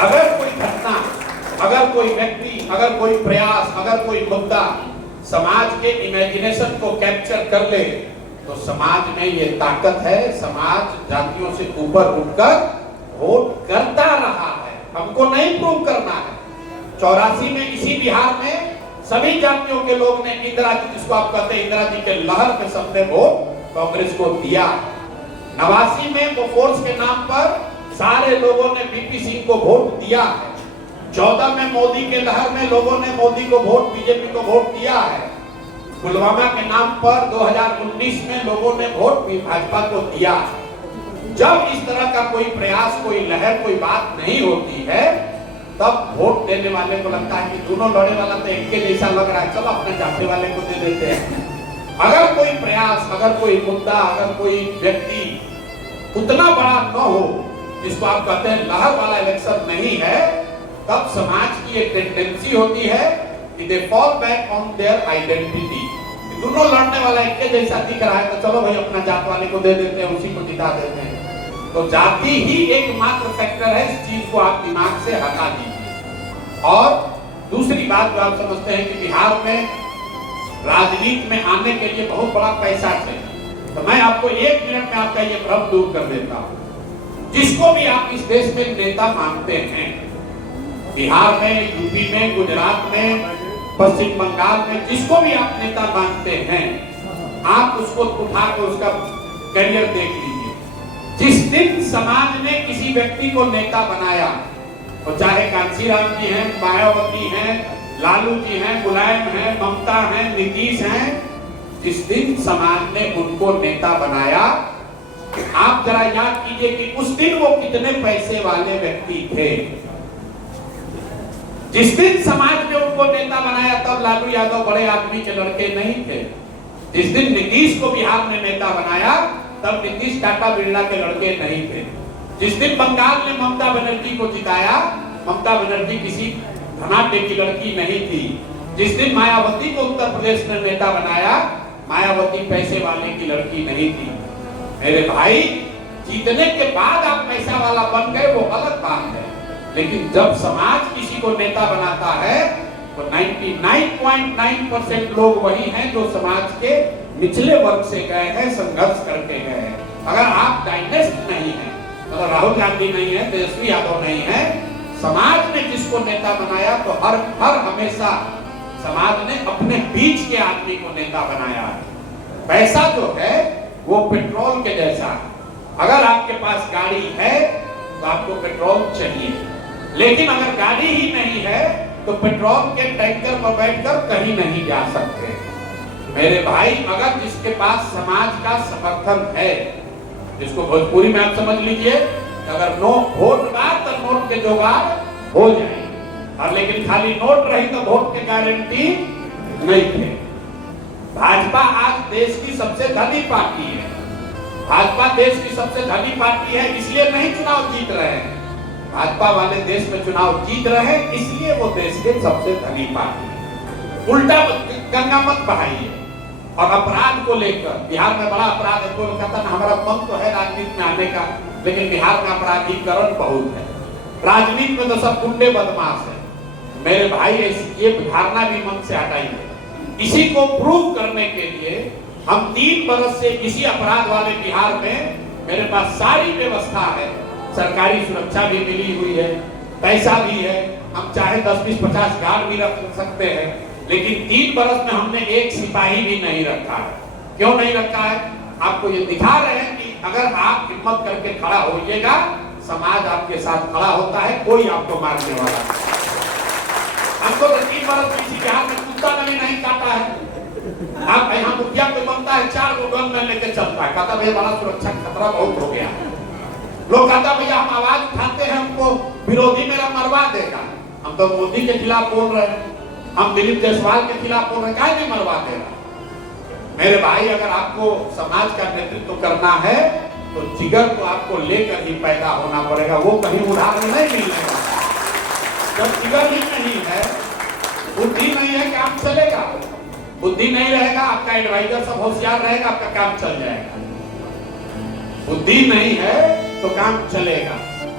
अगर कोई घटना, अगर कोई व्यक्ति, अगर कोई प्रयास, अगर कोई मुद्दा समाज के इमेजिनेशन को कैप्चर कर ले तो समाज में ये ताकत है, समाज जातियों से ऊपर उठकर वोट करता रहा है। हमको नहीं प्रूव करना है। 84 में इसी बिहार में सभी जातियों के लोग ने इंदिरा जी, जिसको आप कहते हैं इंदिरा जी के लहर में सबने वोट कांग्रेस को दिया। 89 में वो फोर्स के नाम पर सारे लोगों ने बीपी सिंह को वोट दिया है। 14 में मोदी के लहर में लोगों ने मोदी को वोट, बीजेपी को वोट दिया है। पुलवामा के नाम पर 2019 में लोगों ने वोट भी भाजपा को दिया है। जब इस तरह का कोई प्रयास, कोई लहर, कोई बात नहीं होती है, तब वोट देने वाले को लगता है कि दोनों लड़े वाला तो एक के जैसा लग रहा है, चलो अपने जाते वाले को दे देते हैं। अगर कोई प्रयास, अगर कोई मुद्दा, अगर कोई व्यक्ति उतना बड़ा न हो, जिसको आप कहते हैं लहर वाला इलेक्शन नहीं है, तब समाज की एक टेंडेंसी होती है कि they fall back on their identity. दोनों लड़ने वाला एक के जैसा दिख रहा है तो चलो भाई अपना जात वाले को दे देते हैं, उसी को जिता देते हैं। तो जाति ही एकमात्र फैक्टर है, इस चीज को आप दिमाग से हटा दीजिए। और दूसरी बात जो आप समझते हैं कि बिहार में राजनीति में आने के लिए बहुत बड़ा पैसा चाहिए, तो मैं आपको 1 मिनट में आपका ये भ्रम दूर कर देता हूं। जिसको भी आप इस देश में नेता मानते हैं, बिहार में, यूपी में, गुजरात में, पश्चिम बंगाल में, जिसको भी आप नेता मानते हैं, आप उसको उठाकर उसका करियर देख लीजिए। जिस दिन समाज ने किसी व्यक्ति को नेता बनाया, वो चाहे कांशीराम जी हैं, मायावती हैं, लालू जी हैं, मुलायम हैं, ममता हैं, नीतीश हैं, जिस दिन समाज ने उनको नेता बनाया, आप जरा याद कीजिए कि उस दिन वो कितने पैसे वाले व्यक्ति थे। जिस दिन समाज ने उनको नेता बनाया तब लालू यादव बड़े आदमी के लड़के नहीं थे। जिस दिन नीतीश को बिहार में नेता बनाया तब नीतीश टाटा बिरला के लड़के नहीं थे। जिस दिन बंगाल ने ममता बनर्जी को जिताया, ममता बनर्जी किसी धनाढ्य की लड़की नहीं थी। जिस दिन मायावती को उत्तर प्रदेश ने नेता बनाया, मायावती पैसे वाले की लड़की नहीं थी। मेरे भाई, जीतने के बाद आप पैसा वाला बन गए वो अलग बात है, लेकिन जब समाज किसी को नेता बनाता है तो 99.9% लोग वही हैं जो समाज के निचले वर्ग से गए हैं, संघर्ष करके गए हैं। अगर आप डायनेस्ट नहीं हैं, अगर राहुल गांधी नहीं है, तेजस्वी यादव नहीं है, समाज ने जिसको नेता बनाया तो हर हमेशा समाज ने अपने बीच के आदमी को नेता बनाया है। पैसा जो है वो पेट्रोल के जैसा है। अगर आपके पास गाड़ी है तो आपको पेट्रोल चाहिए, लेकिन अगर गाड़ी ही नहीं है तो पेट्रोल के टैंकर पर बैठकर कहीं नहीं जा सकते। मेरे भाई, अगर जिसके पास समाज का समर्थन है, जिसको भोजपुरी में आप समझ लीजिए, अगर वोट बा तो नोट के जुगाड़ हो जाए, और लेकिन खाली नोट रही तो वोट की गारंटी नहीं थे। भाजपा आज देश की सबसे धनी पार्टी है। भाजपा देश की सबसे धनी पार्टी है, इसलिए नहीं चुनाव जीत रहे हैं। भाजपा वाले देश में चुनाव जीत रहे हैं, इसलिए वो देश के सबसे धनी पार्टी है। उल्टा गंगा मत बहाइए। और अपराध को लेकर बिहार में बड़ा अपराध है। कोई कहता ना हमारा मन तो है राजनीति में आने का, लेकिन बिहार में अपराधीकरण बहुत है। राजनीति में तो सब गुंडे बदमाश है। मेरे भाई, ये धारणा भी मन से हटाइए। इसी को प्रूव करने के लिए हम 3 बरस से इसी अपराध वाले बिहार में, मेरे पास सारी व्यवस्था है, सरकारी सुरक्षा भी मिली हुई है, पैसा भी है, हम चाहे 10, 20, 50 गार्ड भी रख सकते हैं, लेकिन 3 बरस में हमने एक सिपाही भी नहीं रखा है। क्यों नहीं रखा है? आपको ये दिखा रहे हैं कि अगर आप हिम्मत करके खड़ा होइएगा, समाज आपके साथ खड़ा होता है, कोई आपको मारने वाला नहीं। हमको तो 3 बरस में इसी बिहार में कुत्ता नहीं काटा है। आप यहाँ मुखिया पे बनता है, 4 गो गन में लेके चलता है, कहता भैया बड़ा सुरक्षा खतरा बहुत हो गया। लोग कहता भैया हम आवाज उठाते हैं, हमको विरोधी मेरा मरवा देगा। हम तो मोदी के खिलाफ बोल रहे हैं, हम दिलीप जायसवाल के खिलाफ बोल रहे हैं, क्या नहीं मरवा देगा? मेरे भाई, अगर आपको समाज का नेतृत्व करना है तो जिगर को आपको लेकर ही पैदा होना पड़ेगा, वो कहीं उधार में नहीं मिलेगा। जब जिगर ही नहीं है, बुद्धि नहीं है, काम चलेगा। बुद्धि नहीं रहेगा, आपका एडवाइजर सब होशियार रहेगा, आपका काम चल जाएगा। बुद्धि नहीं है तो काम चलेगा।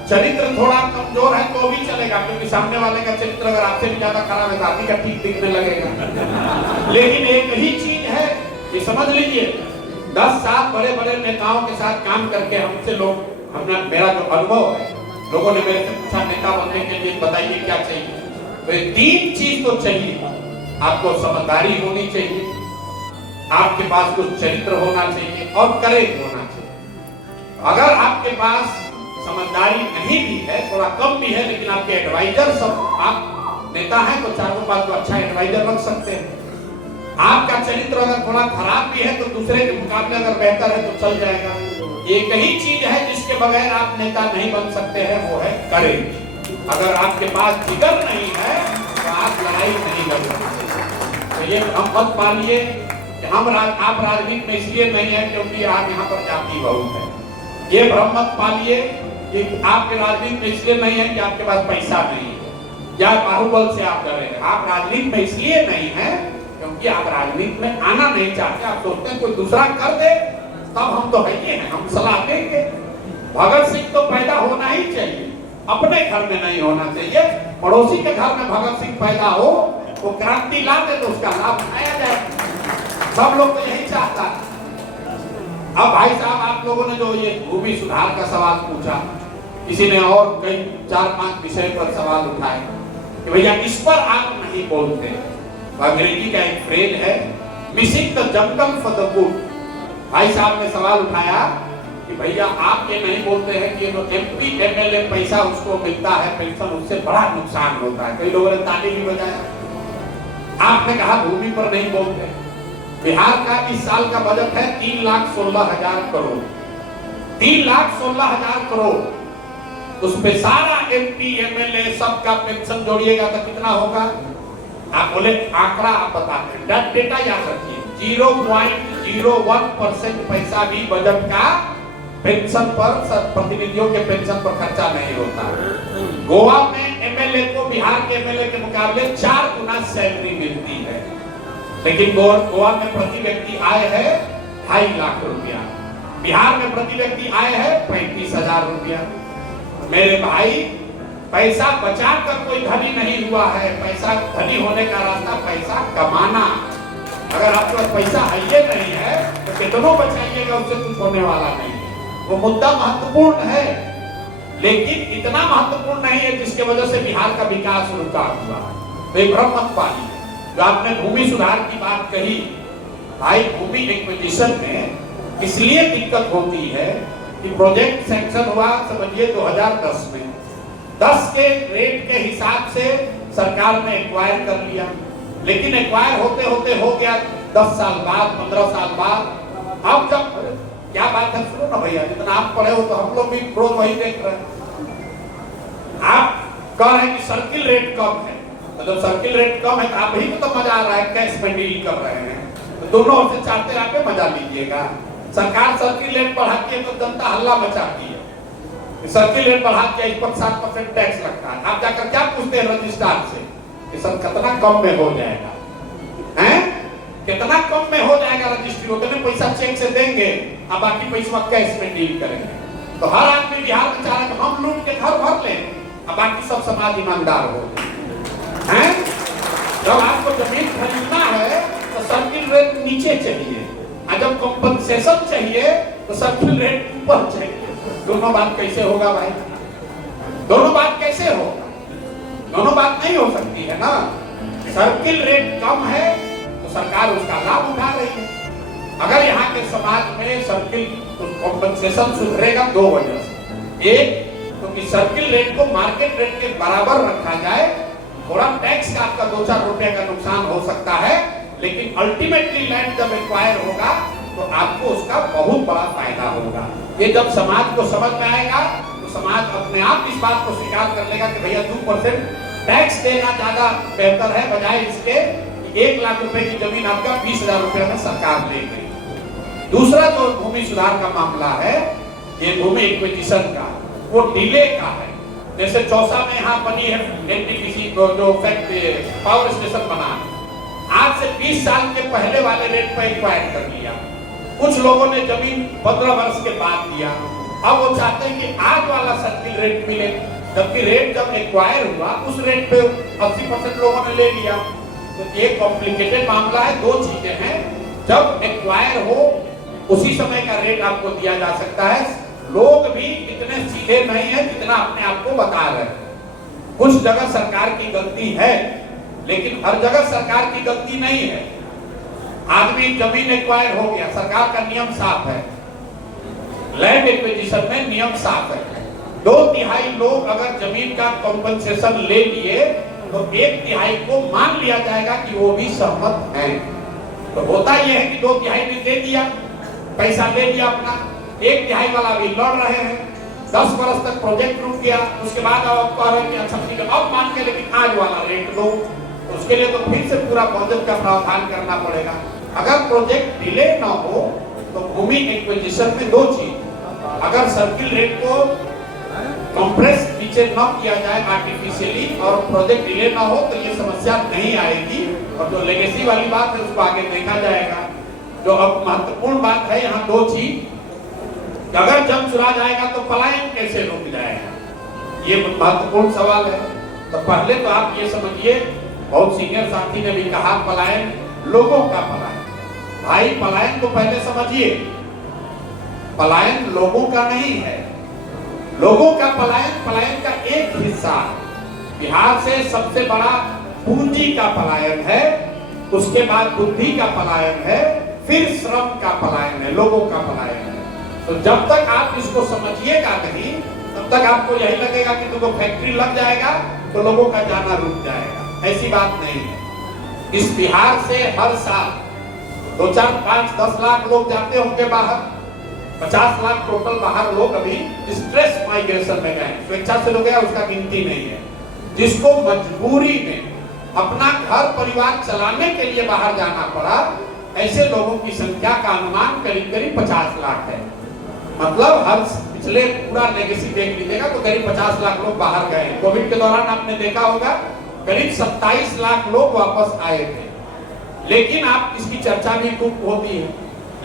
चरित्र थोड़ा कमजोर है तो भी चलेगा, क्योंकि सामने वाले का चरित्र अगर आपसे भी ज्यादा खराब है तो आप ही का ठीक दिखने लगेगा। लेकिन एक ही चीज है, ये समझ लीजिए, 10 साल बड़े बड़े नेताओं के साथ काम करके हमसे लोग, हमने, मेरा जो अनुभव है, लोगों ने मेरे से पूछा नेता बनने के लिए बताइए क्या चाहिए, तो ये 3 चीज तो चाहिए। आपको समझदारी होनी चाहिए, आपके पास कुछ चरित्र होना चाहिए और करेज होना चाहिए। अगर आपके पास समझदारी नहीं भी है, थोड़ा कम भी है, लेकिन आपके एडवाइजर सब, आप नेता हैं तो चारों पास तो अच्छा एडवाइजर रख सकते हैं। आपका चरित्र अगर थोड़ा खराब भी है तो दूसरे के मुकाबले अगर बेहतर है तो चल जाएगा। एक ही चीज है जिसके बगैर आप नेता नहीं बन सकते हैं, वो है करेज। अगर आपके पास जिगर नहीं है तो आप लड़ाई नहीं कर सकते। तो ये हम मत पालिए कि आप राजनीति में इसलिए नहीं है क्योंकि आप यहाँ पर जाति बहुत है। ये भ्रम मत पालिए कि आपके राजनीति में इसलिए नहीं है कि आपके पास पैसा नहीं है या बाहुबल से आप डरे हैं। आप राजनीति में इसलिए नहीं है क्योंकि आप राजनीति में आना नहीं चाहते। आप सोचते हैं कोई दूसरा कर दे तब हम तो है ही हैं, हम सलाह देंगे। भगत सिंह तो पैदा होना ही चाहिए, अपने घर में नहीं होना चाहिए। पड़ोसी के घर में भगत सिंह पैदा हो, वो क्रांति ला दे तो उसका लाभ उठाया जाए। सब लोग तो यही चाहता है। अब भाई साहब, आप लोगों ने जो ये भूमि सुधार का सवाल पूछा, किसी ने और कई 4-5 विषय पर सवाल उठाए कि भैया इस पर आप नहीं बोलते। अंग्रेजी का एक फ्रेज है, missing the jungle for the wood. भाई साहब ने सवाल उठाया कि भैया आप ये नहीं बोलते हैं कि जो MP MLA पैसा उसको मिलता है पेंशन, उससे बड़ा नुकसान होता है। कई लोगों ने ताली भी बजाया। आपने कहा भूमि पर नहीं बोलते। बिहार का इस साल का बजट है 3,16,000 करोड़। 3,16,000 करोड़, उस पे सारा MP MLA सबका पेंशन जोड़िएगा तो कितना होगा? आप बोले आंकड़ा आप बताते हैं, डेटा याद रखिए, 0.01% पैसा भी बजट का पेंशन पर, प्रतिनिधियों के पेंशन पर खर्चा नहीं होता। गोवा में MLA को बिहार के MLA के मुकाबले 4 गुना सैलरी मिलती है, लेकिन गोवा में प्रति व्यक्ति आय है 2.5 लाख रुपया, बिहार में प्रति व्यक्ति आय है 35,000 रुपया। मेरे भाई, पैसा बचाकर कोई धनी नहीं हुआ है। पैसा धनी होने का रास्ता पैसा कमाना। अगर आपके पास पैसा है ये नहीं है तो कितनों बचाइएगा, उससे कुछ होने वाला नहीं है। वो मुद्दा महत्वपूर्ण है, लेकिन इतना महत्वपूर्ण नहीं है जिसके वजह से बिहार का विकास रुका हुआ। तो एक भ्रम मत पालिए। जो आपने भूमि सुधार की बात कही, भाई भूमि एक्विजिशन में इसलिए दिक्कत होती है कि प्रोजेक्ट सैंक्शन हुआ समझिए 2010 में, 10 के रेट के हिसाब से सरकार ने एक्वायर कर लिया, लेकिन एक्वायर होते होते हो गया 10 साल बाद, 15 साल बाद। अब जब क्या बात है, सुनो ना भैया, जितना आप पढ़े हो तो हम लोग भी रोज वही देख रहे हैं। आप कह रहे हैं कि सर्किल रेट कम है, तो जब सर्किल रेट कम है तो आप ही को तो मजा आ रहा है, कैश में डील कर रहे हैं, तो दोनों ओर से चाहते आके मजा लीजिएगा। सरकार सर्किल रेट बढ़ाती है तो जनता हल्ला मचाती है, सर्किल रेट बढ़ा के इस पर 7% टैक्स लगता है। आप जाकर क्या पूछते हैं रजिस्ट्रार से कि सर कितना कम में हो जाएगा, हैं? कितना कम में हो जाएगा रजिस्ट्री, उतने पैसा चेक से देंगे, अब बाकी पैसा कैश में डील करेंगे। तो हर आदमी बिहार में चाह रहा है हम लूट के घर भर लें, अब बाकी सब समाज ईमानदार हो, हैं? जब आपको जमीन खरीदना है तो सर्किल रेट नीचे चाहिए, और जब कंपनसेशन चाहिए तो सर्किल रेट ऊपर चाहिए। दोनों बात कैसे होगा भाई? दोनों बात कैसे होगा? दोनों बात नहीं हो सकती है ना। सर्किल रेट कम है तो सरकार उसका लाभ उठा रही है। अगर यहाँ के समाज में सर्किल कंपनसेशन सुधरेगा 2 वजह से। एक, क्योंकि सर्किल रेट को मार्केट रेट के बराबर रखा जाए, थोड़ा टैक्स का आपका 2-4 रुपए का नुकसान हो सकता है, लेकिन अल्टीमेटली लैंड जब एक्वायर होगा तो आपको उसका बहुत बड़ा फायदा होगा। ये जब समाज को समझ में आएगा तो समाज अपने आप इस बात को स्वीकार कर लेगा कि भैया 2% टैक्स देना ज्यादा बेहतर है, बजाय इसके कि 1 लाख रुपए की जमीन आपका 20,000 रुपए में सरकार ले गई। दूसरा जो भूमि सुधार का मामला है, ये भूमि एक्विजिशन का, वो डिले का है। जैसे चौसा में यहाँ बनी है NTPC जो पावर स्टेशन बना, आज से 20 साल के पहले वाले रेट पर एक्वायर कर लिया। कुछ लोगों ने जमीन 15 वर्ष के बाद दिया, अब वो चाहते हैं कि आज वाला सर्किल रेट मिले, जबकि रेट जब एक्वायर हुआ उस रेट पे 80% लोगों ने ले लिया। तो एक कॉम्प्लिकेटेड मामला है। दो चीजें हैं, जब एक्वायर हो उसी समय का रेट आपको दिया जा सकता है। लोग भी इतने सीधे नहीं है जितना अपने आप को बता रहे हैं। कुछ जगह सरकार की गलती है, लेकिन हर जगह सरकार की गलती नहीं है। आदमी जमीन एक्वायर हो गया, सरकार का नियम साफ है, लैंड एक्विजिशन में नियम साफ है। 2/3 लोग अगर जमीन का कॉम्पनसेशन ले लिए तो 1/3 को मान लिया जाएगा कि वो भी सहमत हैं। तो होता यह है कि 2/3 ने दे दिया, पैसा ले लिया अपना, 1/3 वाला भी लड़ रहे हैं, 10 वर्ष तक प्रोजेक्ट रुक गया। उसके बाद अब कह रहे हैं कि अच्छा ठीक है अब मान के, लेकिन आज वाला रेट लो। उसके लिए तो फिर से पूरा प्रोजेक्ट का प्रावधान करना पड़ेगा। अगर प्रोजेक्ट डिले ना हो तो भूमि एक्विजिशन में दो चीज, अगर सर्किल रेट को कंप्रेस नीचे न किया जाए आर्टिफिशियली और प्रोजेक्ट डिले ना हो तो ये समस्या नहीं आएगी। और जो लेगेसी वाली बात है उसको आगे देखा जाएगा। जो अब महत्वपूर्ण बात है यहाँ दो चीज, अगर जम चुरा जाएगा तो पलायन कैसे रुक जाएगा, ये महत्वपूर्ण सवाल है। तो पहले तो आप ये समझिए, बहुत सीनियर साथी ने भी कहा पलायन लोगों का पलायन। भाई पलायन को पहले समझिए, पलायन लोगों का नहीं है। लोगों का पलायन का एक हिस्सा। बिहार से सबसे बड़ा पूंजी का पलायन है, उसके बाद बुद्धि का पलायन है, फिर श्रम का पलायन है, लोगों का पलायन है। तो जब तक आप इसको समझिएगा नहीं तब तक आपको यही लगेगा कि तुमको फैक्ट्री लग जाएगा तो लोगों का जाना रुक जाएगा। ऐसी बात नहीं है। इस बिहार से हर साल 2, 4, 5, 10 लाख लोग जाते होंगे बाहर, 50 लाख टोटल बाहर लोग अभी स्ट्रेस माइग्रेशन में गए, स्वेच्छा से लोग गए उसका गिनती नहीं है। जिसको मजबूरी में अपना घर परिवार चलाने के लिए बाहर जाना पड़ा, ऐसे लोगों की संख्या का अनुमान करीब करीब 50 लाख है। मतलब हर पिछले पूरा लेगेसी देख लीजिएगा तो करीब 50 लाख लोग बाहर गए। कोविड के दौरान आपने देखा होगा करीब 27 लाख लोग वापस आए थे। लेकिन आप इसकी चर्चा भी खूब होती है,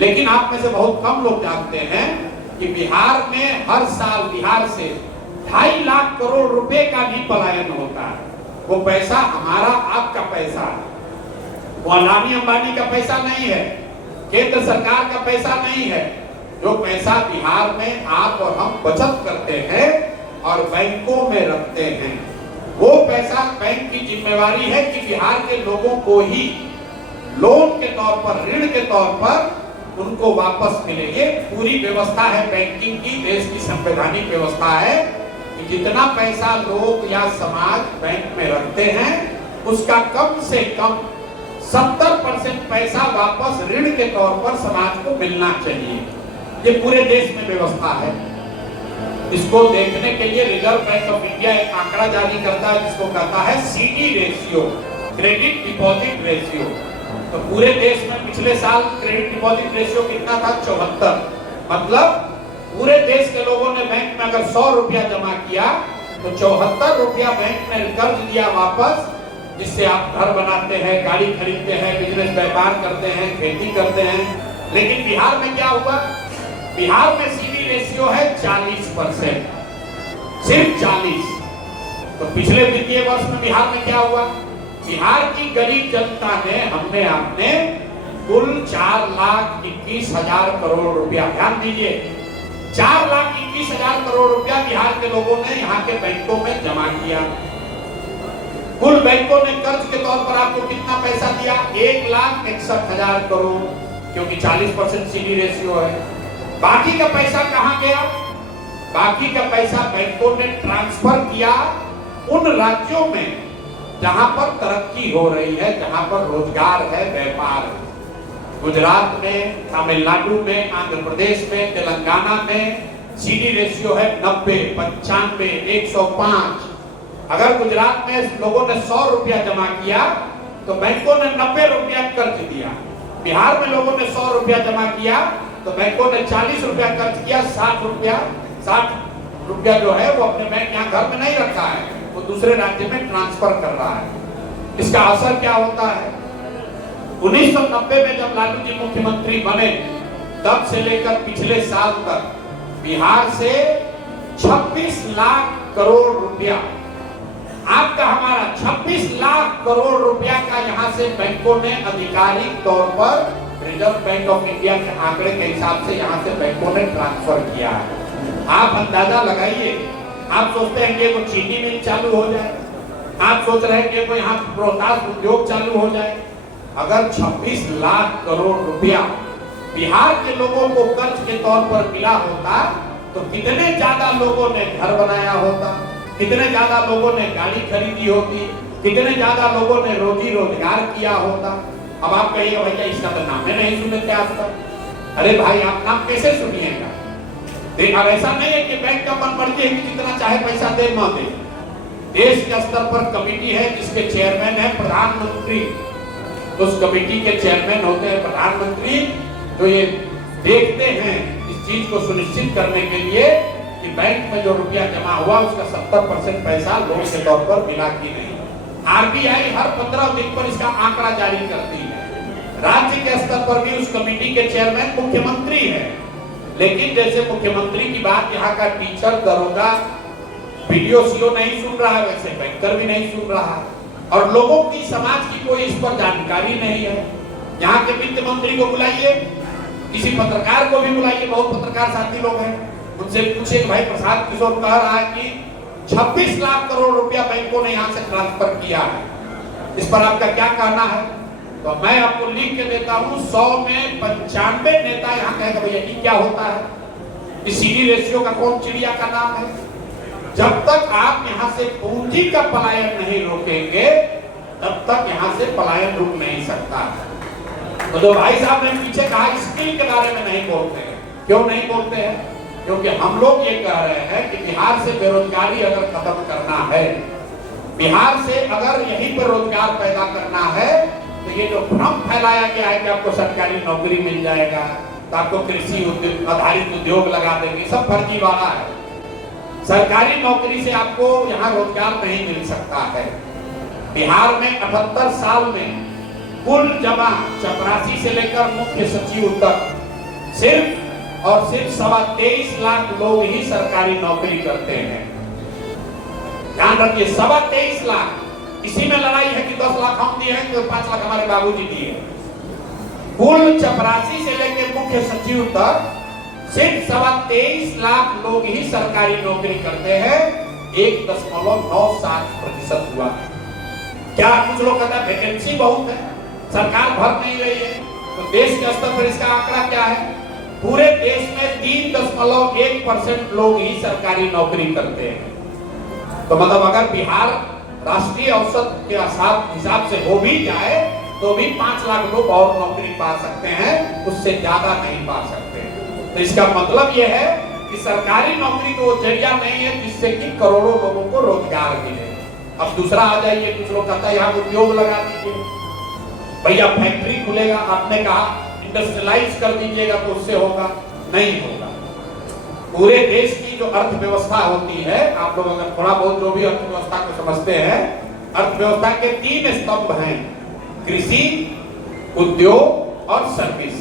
लेकिन आप में से बहुत कम लोग जानते हैं कि बिहार में हर साल बिहार से 2.5 लाख करोड़ रुपए का भी पलायन होता है। वो पैसा हमारा आपका पैसा है, वो अडानी अंबानी का पैसा नहीं है, केंद्र सरकार का पैसा नहीं है। जो पैसा बिहार में आप और हम बचत करते हैं और बैंकों में रखते हैं, वो पैसा बैंक की जिम्मेवारी है कि बिहार के लोगों को ही लोन के तौर पर, ऋण के तौर पर उनको वापस मिले। ये पूरी व्यवस्था है बैंकिंग की, देश की संवैधानिक व्यवस्था है कि जितना पैसा लोग या समाज बैंक में रखते हैं उसका कम से कम 70% पैसा वापस ऋण के तौर पर समाज को मिलना चाहिए। ये पूरे देश में व्यवस्था है। इसको देखने के लिए रिजर्व बैंक ऑफ इंडिया एक आंकड़ा जारी करता है जिसको कहता है CD ratio, credit deposit ratio. तो पूरे देश में पिछले साल क्रेडिट डिपॉजिट रेशियो कितना था? 74। मतलब पूरे देश के लोगों ने बैंक में अगर 100 रुपया जमा किया तो 74 रुपया बैंक ने कर्ज दिया वापस, जिससे आप घर बनाते हैं, गाड़ी खरीदते हैं, बिजनेस व्यापार करते हैं, खेती करते हैं। लेकिन बिहार में क्या हुआ? बिहार में CD रेशियो है 40%, सिर्फ 40। तो पिछले वित्तीय वर्ष में बिहार में क्या हुआ? बिहार की गरीब जनता ने, हमने आपने कुल 4,21,000 करोड़ रुपया, ध्यान दीजिए, 4,21,000 करोड़ रुपया बिहार के लोगों ने यहाँ के बैंकों में जमा किया। कुल बैंकों ने कर्ज के तौर पर आपको कितना पैसा दिया? 1,61,000 करोड़, क्योंकि 40% CD रेशियो है। बाकी का पैसा कहां गया? बाकी का पैसा बैंकों ने ट्रांसफर किया उन राज्यों में जहां पर तरक्की हो रही है, जहां पर रोजगार है, व्यापार है। गुजरात में, तमिलनाडु में, आंध्र प्रदेश में, तेलंगाना में CD रेशियो है 90, 95, 105। अगर गुजरात में लोगों ने 100 रुपया जमा किया तो बैंकों ने 90 रुपया कर्ज दिया। बिहार में लोगों ने 100 रुपया जमा किया तो बैंकों ने 40 रुपया कर्ज किया, 60 रुपया जो है वो अपने बैंक यहाँ घर में नहीं रखा है, वो दूसरे राज्य में ट्रांसफर कर रहा है। इसका असर क्या होता है? 1990 में जब लालू जी मुख्यमंत्री बने तब से लेकर पिछले साल तक बिहार से 26 लाख करोड़ रुपया, आपका हमारा 26 लाख करोड़ रुपया का यहां से बैंकों ने आधिकारिक तौर पर रिजर्व बैंक ऑफ इंडिया के आंकड़े के हिसाब से यहां से बैंकों ने ट्रांसफर किया है। आप अंदाजा लगाइए, आप सोचते हैं कि कोई चीनी मिल चालू हो जाए, आप सोच रहे हैं कि कोई यहाँ पोटास उद्योग चालू हो जाए। अगर 26 लाख करोड़ रुपया बिहार के लोगों को कर्ज के तौर पर मिला होता तो कितने ज्यादा लोगों ने घर बनाया होता, कितने ज्यादा लोगों ने गाड़ी खरीदी होती, कितने ज्यादा लोगों ने रोजी रोजगार किया होता। अब आप कहिए भैया इसका तो नाम नहीं सुने थे आज तक। अरे भाई आप नाम कैसे सुनिएगा? अब ऐसा नहीं है कि बैंक का मन मर्जी है कि जितना चाहे पैसा दे न दे। देश के स्तर पर कमेटी है जिसके चेयरमैन है प्रधानमंत्री, उस कमेटी के चेयरमैन होते हैं प्रधानमंत्री, जो ये देखते हैं इस चीज को सुनिश्चित करने के लिए कि बैंक में जो रुपया जमा हुआ उसका 70% पैसा लोन के तौर पर मिला कि नहीं। आरबीआई हर 15 दिन पर इसका आंकड़ा जारी करती है। राज्य के स्तर पर भी उस कमेटी के चेयरमैन मुख्यमंत्री है, लेकिन जैसे मुख्यमंत्री की बात यहाँ का टीचर, दरोगा, वीडियो सीओ नहीं सुन रहा है, वैसे बैंकर भी नहीं सुन रहा है। और लोगों की, समाज की कोई इस पर जानकारी नहीं है। यहाँ के वित्त मंत्री को बुलाइए, किसी पत्रकार को भी बुलाइए, बहुत पत्रकार साथी लोग हैं, उनसे पूछिए भाई प्रसाद किशोर कह रहा है कि 26 लाख करोड़ रुपया बैंकों ने यहाँ से ट्रांसफर किया है, इस पर आपका क्या कहना है? तो मैं आपको लिख के देता हूँ, 100 में 95 नेता यहाँ कहेगा भैया ये क्या होता है, इस सीडी रेशियो का कौन चिड़िया का नाम है। जब तक आप यहाँ से पूंजी का पलायन नहीं रोकेंगे तब तक यहाँ से पलायन रुक नहीं सकता। तो जो भाई साहब ने पीछे कहा स्किल के बारे में नहीं बोलते हैं, क्यों नहीं बोलते हैं? क्योंकि हम लोग ये कह रहे हैं कि बिहार से बेरोजगारी अगर खत्म करना है, बिहार से अगर यहीं पर रोजगार पैदा करना है, तो ये जो भ्रम फैलाया गया है कि आपको सरकारी नौकरी मिल जाएगा, तो आपको कृषि आधारित उद्योग लगा देंगे, सब फर्जी वाला है। सरकारी नौकरी से आपको यहाँ रोजगार नहीं मिल सकता है। बिहार में 78 साल में कुल जमा चपरासी से लेकर मुख्य सचिव तक सिर्फ और सिर्फ 23.25 लाख लोग ही सरकारी नौकरी करते हैं। ध्यान रखिए, 23.25 लाख। इसी में लड़ाई है कि 10 लाख हम दिए हैं तो 5 लाख हमारे बाबूजी दिए। कुल चपरासी से लेकर मुख्य सचिव तक सिर्फ 23.25 लाख लोग ही सरकारी नौकरी करते हैं। 1.97% हुआ। क्या कुछ लोग कहते हैं वैकेंसी बहुत है, सरकार भर नहीं रही है, तो देश के स्तर पर इसका आंकड़ा क्या है? पूरे देश में 3.1% लोग ही सरकारी नौकरी करते हैं। तो मतलब अगर बिहार राष्ट्रीय औसत के हिसाब से हो भी जाए तो भी 5 लाख लोग और नौकरी पा सकते हैं, उससे ज्यादा नहीं पा सकते। तो इसका मतलब यह है कि सरकारी नौकरी तो जरिया नहीं है जिससे कि करोड़ों लोगों को रोजगार मिले। अब दूसरा आ जाइए, कुछ लोग कहता है यहाँ उद्योग लगा दीजिए, भैया फैक्ट्री खुलेगा, आपने कहा इंडस्ट्रियलाइज कर दीजिएगा तो उससे होगा, नहीं होगा। पूरे देश की जो अर्थव्यवस्था होती है, आप लोग अगर थोड़ा बहुत जो भी अर्थव्यवस्था को समझते हैं, अर्थव्यवस्था के 3 स्तंभ हैं, कृषि, उद्योग और सर्विस।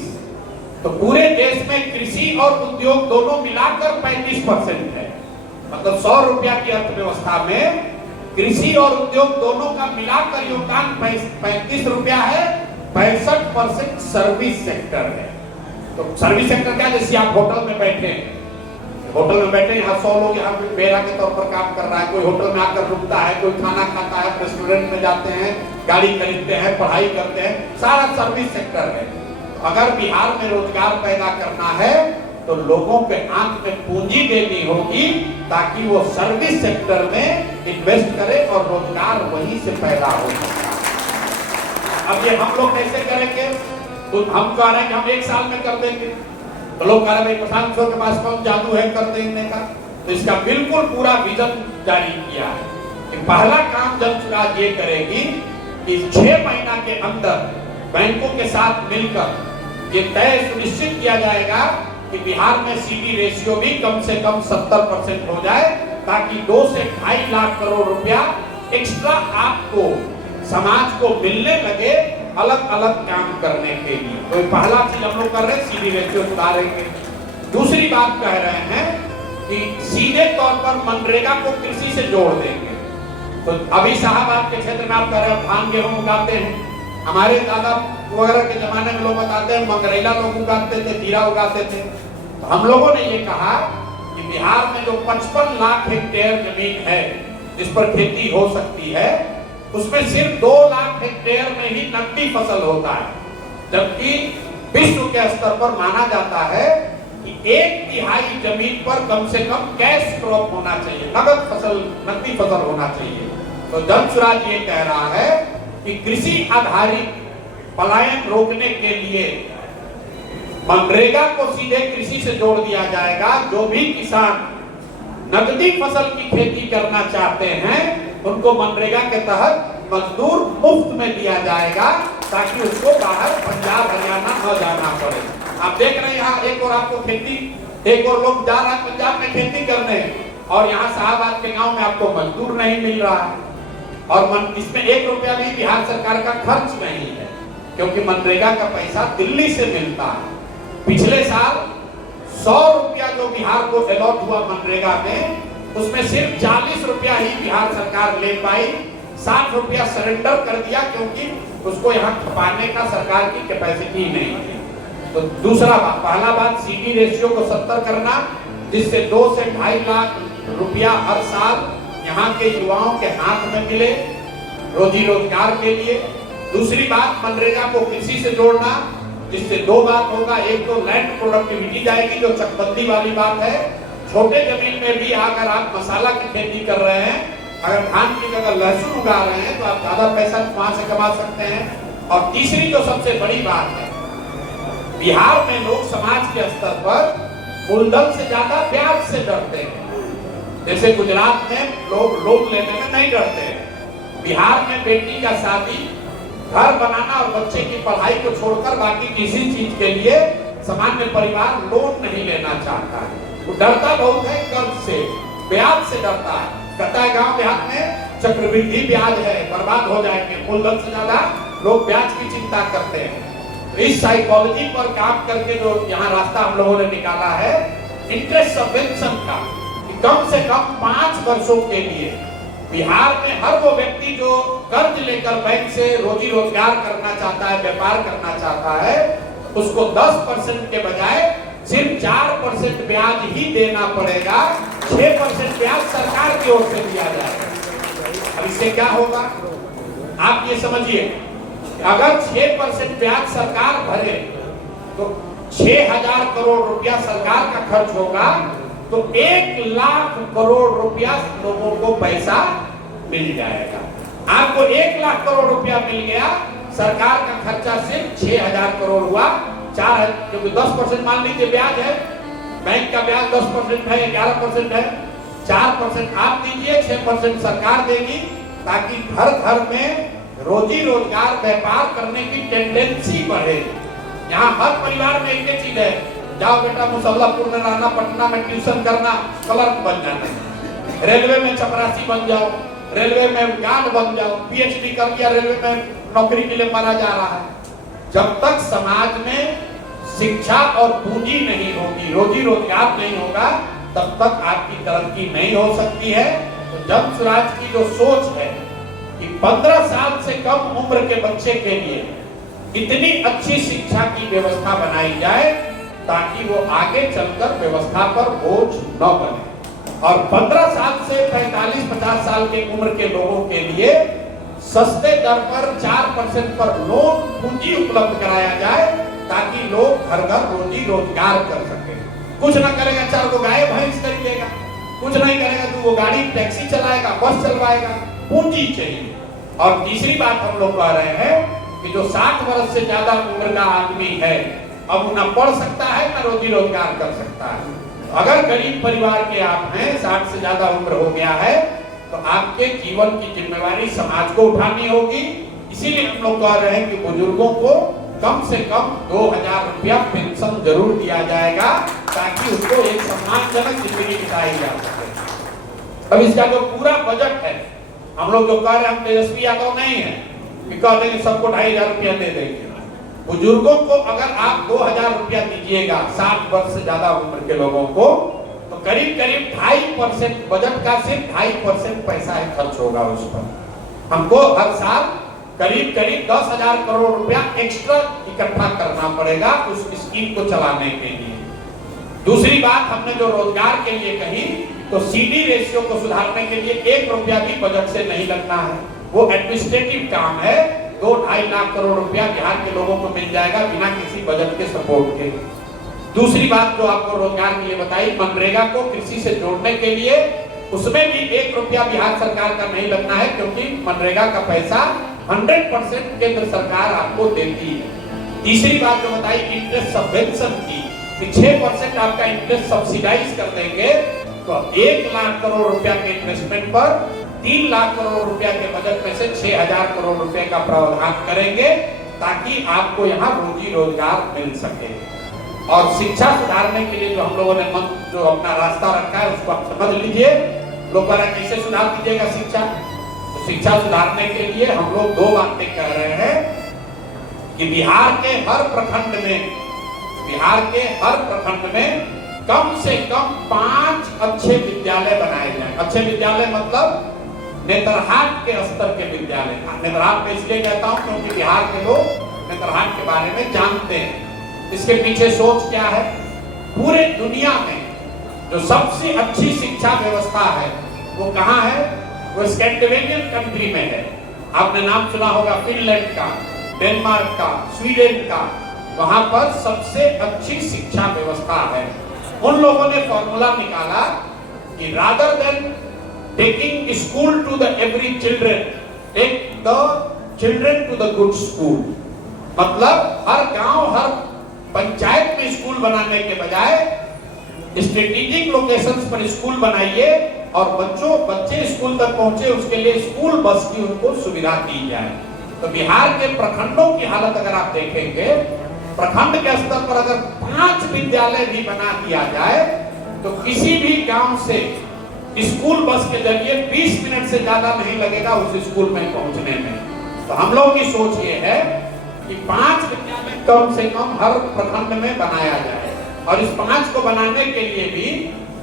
तो पूरे देश में कृषि और उद्योग दोनों मिलाकर 35% है। मतलब 100 रुपया की अर्थव्यवस्था में कृषि और उद्योग दोनों का मिलाकर योगदान 35 रुपया है। 65% सर्विस सेक्टर है। तो सर्विस सेक्टर क्या, जैसे आप होटल में बैठे हैं, होटल में बैठे यहाँ 100 लोग यहाँ पे बेरा के तौर पर काम कर रहा है, कोई होटल में आकर रुकता है, कोई खाना खाता है, रेस्टोरेंट में जाते हैं, गाड़ी खरीदते हैं, पढ़ाई करते हैं, सारा सर्विस सेक्टर है। अगर बिहार में रोजगार पैदा करना है तो लोगों के आंख में पूंजी देनी होगी ताकि वो सर्विस सेक्टर में इन्वेस्ट करे और रोजगार वहीं से पैदा हो। अब ये हम लोग कैसे करेंगे? तो हम कह रहे हैं कि हम 1 साल में कर देंगे, तो लोग कह रहे हैं प्रशांत किशोर के पास कौन जादू है कर देने का। तो इसका बिल्कुल पूरा विजन जारी किया है कि पहला काम जन सुराज ये करेगी कि 6 महीना के अंदर बैंकों के साथ मिलकर ये तय सुनिश्चित किया जाएगा कि बिहार में सीडी रेशियो भी कम से कम 70% हो जाए, ताकि 2 से 2.5 लाख करोड़ रुपया एक्स्ट्रा आपको, समाज को मिलने लगे अलग अलग काम करने के लिए। तो पहला चीज हम लोग कर रहे हैं, सीडी रेशियो सुधारेंगे। दूसरी बात कह रहे हैं कि सीधे तौर पर मनरेगा को कृषि से जोड़ देंगे। तो अभी शाहबाद के क्षेत्र में आप कह रहे हैं धान गेहूं उगाते हैं, हमारे दादा वगैरह के जमाने में लोग बताते हैं मंगरेला लोग उगाते थे, जीरा उगाते थे। तो हम लोगों ने ये कहा कि बिहार में जो 55 लाख हेक्टेयर जमीन है जिस पर खेती हो सकती है, उसमें सिर्फ 2 लाख हेक्टेयर में ही नकदी फसल होता है, जबकि विश्व के स्तर पर माना जाता है कि 1/3 जमीन पर कम से कम कैश क्रॉप होना चाहिए, नगद फसल, नकदी फसल होना चाहिए। तो जन स्वराज ये कह रहा है कि कृषि आधारित पलायन रोकने के लिए मनरेगा को सीधे कृषि से जोड़ दिया जाएगा। जो भी किसान नकदी फसल की खेती करना चाहते हैं उनको मनरेगा के तहत मजदूर मुफ्त में दिया जाएगा, ताकि उसको बाहर पंजाब हरियाणा न जाना पड़े। आप देख रहे हैं यहाँ एक और आपको खेती, एक और लोग जा रहा है पंजाब में खेती करने, और यहाँ शाहबाद के गांव में आपको मजदूर नहीं मिल रहा है। और इसमें 1 रुपया भी बिहार सरकार का खर्च नहीं है, क्योंकि मनरेगा का पैसा दिल्ली से मिलता है। पिछले साल 100 रुपया जो बिहार को अलॉट हुआ मनरेगा में, उसमें सिर्फ 40 रुपया ही बिहार सरकार ले पाई, 60 रुपया सरेंडर कर दिया, क्योंकि उसको यहाँ खपाने का सरकार की कैपेसिटी नहीं है। तो दूसरा बात, पहला बात सीडी रेशियो को 70 करना, जिससे 2 से 2.5 लाख रुपया हर साल यहाँ के युवाओं के हाथ में मिले रोजी रोजगार के लिए। दूसरी बात, मनरेगा को कृषि से जोड़ना, जिससे 2 बात होगा, एक तो लैंड प्रोडक्टिविटी जाएगी, जो चकबंदी वाली बात है। छोटे जमीन में भी अगर आप मसाला की खेती कर रहे हैं, अगर धान की जगह लहसुन उगा रहे हैं, तो आप ज्यादा पैसा वहां से कमा सकते हैं। और तीसरी जो सबसे बड़ी बात है, बिहार में लोग समाज के स्तर पर मूलधन से ज्यादा ब्याज से डरते हैं। जैसे गुजरात में लोग लोन लेने में नहीं डरते हैं, बिहार में बेटी का शादी, घर बनाना और बच्चे की पढ़ाई को छोड़कर बाकी किसी चीज के लिए सामान्य परिवार लोन नहीं लेना चाहता है। वो डरता बहुत है कर्ज से, ब्याज से डरता है। कहता है गांव देहात में चक्रवृद्धि ब्याज है, बर्बाद हो जाएंगे, मूलधन से ज्यादा लोग ब्याज की चिंता करते हैं। तो इस साइकोलॉजी पर काम करके जो यहाँ रास्ता हम लोगों ने निकाला है, इंटरेस्ट सब्वेंशन का, कि कम से कम 5 वर्षों के लिए बिहार में हर वो व्यक्ति जो कर्ज लेकर बैंक से रोजी रोजगार करना चाहता है, व्यापार करना चाहता है, उसको 10% के बजाय सिर्फ 4% ब्याज ही देना पड़ेगा, 6% ब्याज सरकार की ओर से दिया जाएगा। अब इससे क्या होगा आप ये समझिए, अगर 6% ब्याज सरकार भरे तो 6000 करोड़ रुपया सरकार का खर्च होगा, तो 1 लाख करोड़ रुपया लोगों को पैसा मिल जाएगा। आपको 1 लाख करोड़ रुपया मिल गया, सरकार का खर्चा सिर्फ 6000 करोड़ हुआ। 4, क्योंकि 10% मान लीजिए ब्याज है, बैंक का ब्याज 10% है, 11% है, 4% आप दीजिए, 6% सरकार देगी, ताकि घर घर में रोजी रोजगार व्यापार करने की टेंडेंसी बढ़े। यहाँ हर परिवार में एक चीज है, जाओ बेटा मुसल्लापुर में रहना, पटना में ट्यूशन करना, क्लर्क बन जाना, रेलवे में चपरासी बन जाओ, रेलवे में गार्ड बन जाओ, PhD कर लिया, रेलवे में नौकरी के लिए मारा जा रहा है। जब तक समाज में शिक्षा और पूंजी नहीं होगी, रोजी रोजगार नहीं होगा, तब तक आपकी तरक्की नहीं हो सकती है। तो जन स्वराज की जो सोच है कि 15 साल से कम उम्र के बच्चे के लिए इतनी अच्छी शिक्षा की व्यवस्था बनाई जाए ताकि वो आगे चलकर व्यवस्था पर बोझ न बने, और 15 साल से 45-50 साल की उम्र के लोगों के लिए सस्ते दर पर 4% पर लोन पूंजी उपलब्ध कराया जाए, ताकि लोग घर घर रोजी रोजगार कर सके। कुछ ना करेगा, 4 को गाय भैंस खरीदेगा, कुछ नहीं करेगा तो वो गाड़ी टैक्सी चलाएगा, बस चलवाएगा, पूंजी चाहिए। और तीसरी बात हम लोग कह रहे हैं कि जो 60 वर्ष से ज्यादा उम्र का आदमी है, अब न पढ़ सकता है न रोजी रोजगार कर सकता है। अगर गरीब परिवार के आप हैं, 60 से ज्यादा उम्र हो गया है, तो आपके जीवन की जिम्मेवारी समाज को उठानी होगी। इसीलिए हम लोग कह रहे हैं कि बुजुर्गों को कम से कम 2000 रुपया पेंशन जरूर दिया जाएगा, ताकि उसको एक सम्मानजनक जिंदगी बिताई जा सके। अब इसका जो पूरा बजट है, हम लोग जो कह रहे हैं, हम तेजस्वी यादव नहीं है कि कह देंगे सबको 2500 रुपया दे देंगे। बुजुर्गों को अगर आप 2000 रुपया दीजिएगा 60 वर्ष से ज्यादा उम्र के लोगों को, तो करीब करीब 2.5% बजट का सिर्फ 2.5% पैसा ही खर्च होगा उस पर। हमको हर साल करीब करीब 10,000 करोड़ रुपया एक्स्ट्रा इकट्ठा करना पड़ेगा उस स्कीम को चलाने के लिए। दूसरी बात हमने जो रोजगार के लिए कही, तो सीडी रेशियो को सुधारने के लिए 1 रुपया भी बजट से नहीं लगना है, वो एडमिनिस्ट्रेटिव काम है। 2-2.5 लाख करोड़ रुपया बिहार के लोगों को मिल जाएगा बिना किसी बजट के सपोर्ट के। दूसरी बात जो आपको रोजगार के लिए बताई, मनरेगा को कृषि से जोड़ने के लिए, उसमें भी 1 रुपया बिहार सरकार का नहीं लगना है, क्योंकि मनरेगा का पैसा 100% केंद्र सरकार आपको देती है। तीसरी बात जो बताई इंटरेस्ट सब्वेंशन की, 6% आपका इंटरेस्ट सब्सिडाइज कर देंगे, तो 1 लाख करोड़ रुपया के इन्वेस्टमेंट पर 3 लाख करोड़ रुपया के बजट में से 6,000 करोड़ रुपए का प्रावधान करेंगे, ताकि आपको यहाँ रोजी रोजगार मिल सके। और शिक्षा सुधारने के लिए जो हम लोगों ने जो अपना रास्ता रखा है उसको आप समझ लीजिए। लोग कह रहे हैं कैसे सुधार दीजिएगा शिक्षा, तो शिक्षा सुधारने के लिए हम लोग 2 बातें कह रहे हैं कि बिहार के हर प्रखंड में कम से कम 5 अच्छे विद्यालय बनाए जाएं। अच्छे विद्यालय मतलब नेतरहाट के स्तर के विद्यालय। नेतरहाट में इसलिए कहता हूं क्योंकि बिहार के लोग नेतरहाट के बारे में जानते हैं। इसके पीछे सोच क्या है, पूरे दुनिया में जो सबसे अच्छी शिक्षा व्यवस्था है वो कहाँ है, वो स्कैंडिनेवियन कंट्री में है। आपने नाम सुना होगा फिनलैंड का, डेनमार्क का, स्वीडन का, वहां पर सबसे अच्छी शिक्षा व्यवस्था है। उन लोगों ने फॉर्मूला निकाला कि rather than taking school to the every children, take the children to the good school. मतलब हर गांव हर पंचायत में स्कूल बनाने के बजाय स्ट्रेटेजिक लोकेशंस पर स्कूल बनाइए और बच्चे स्कूल तक पहुंचे, उसके लिए स्कूल बस की उनको सुविधा दी जाए। तो बिहार के प्रखंडों की हालत अगर आप देखेंगे, प्रखंड के स्तर पर अगर 5 विद्यालय भी बना दिया जाए, तो किसी भी गांव से स्कूल बस के जरिए 20 मिनट से ज्यादा नहीं लगेगा उस स्कूल में पहुंचने में। तो हम लोग की सोच ये है कि 5 विद्यालय कम से कम हर प्रखंड में बनाया जाए, और इस 5 को बनाने के लिए भी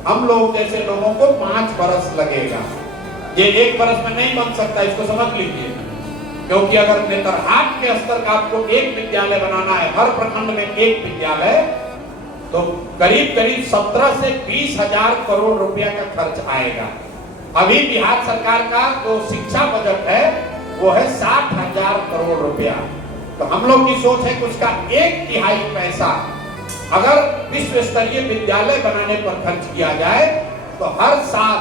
हम लोग जैसे लोगों को 5 बरस लगेगा। ये 1 बरस में नहीं बन सकता, इसको समझ लीजिए। क्योंकि अगर नेतरहाट के स्तर का आपको 1 विद्यालय बनाना है, हर प्रखंड में 1 विद्यालय, तो करीब करीब 17 से 20,000 करोड़ रुपया का खर्च आएगा। अभी बिहार सरकार का जो शिक्षा बजट है वो है 60,000 करोड़ रुपया। तो हम लोग की सोच है कि उसका 1/3 पैसा अगर विश्व स्तरीय विद्यालय बनाने पर खर्च किया जाए, तो हर साल